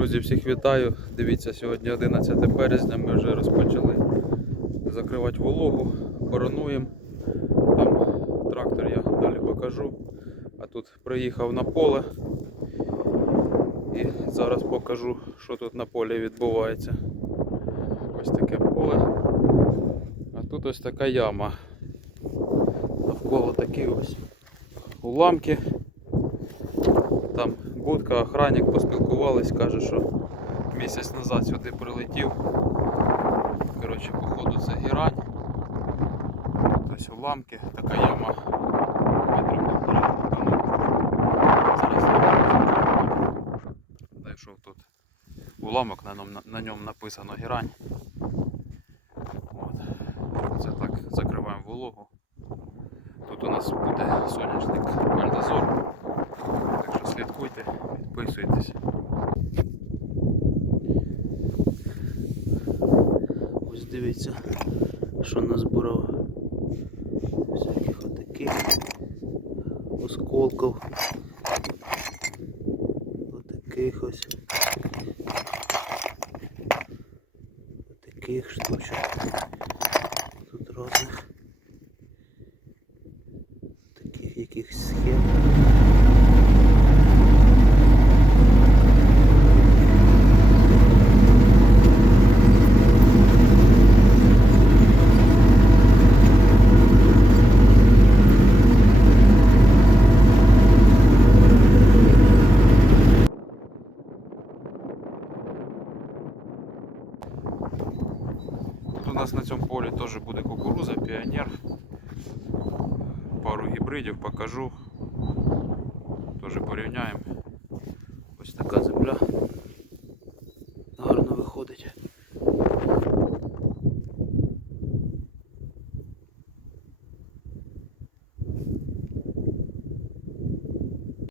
Друзі, всіх вітаю. Дивіться, сьогодні 11 березня. Ми вже розпочали закривати вологу, боронуємо. Там трактор я далі покажу. А тут приїхав на поле. І зараз покажу, що тут на полі відбувається. Ось таке поле. А тут ось така яма. Навколо такі ось уламки. Там будка, охранник поспілкувались, каже, що місяць назад сюди прилетів. Коротше, походу це гірань. Ось уламки, така яма. Знайшов тут уламок, на ньому, на ньому написано гірань. Це так закриваємо вологу. Тут у нас буде соняшник Альдозор. Слідкуйте, підписуйтесь. Ось дивіться, що назбирав. Всяких отаких осколків. Отаких ось. Отаких штучок. Тут різних. Таких якихось схем. у нас на цьому полі теж буде кукуруза, піонер. Пару гібридів покажу. Теж порівняємо. Ось така земля.